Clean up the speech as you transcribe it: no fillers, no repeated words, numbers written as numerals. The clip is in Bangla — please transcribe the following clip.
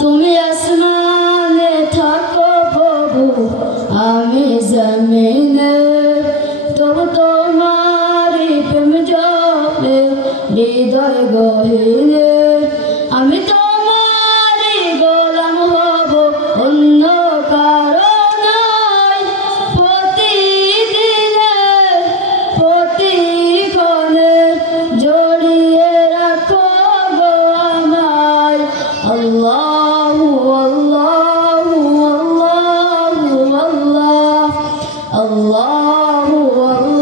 তুমি আসমানে থাকো প্রভু, আমি জমিনে, তবু তোমারি প্রেম জপে হৃদয় গহীনে। আমি তোমারি গোলাম হব, অন্য কারো নয়। প্রতিদিনে প্রতিক্ষণে জড়িয়ে রাখো গো আমায়। আল্লাহু আল্লাহু আল্লাহু আল্লাহ, আল্লাহু আল্লাহ।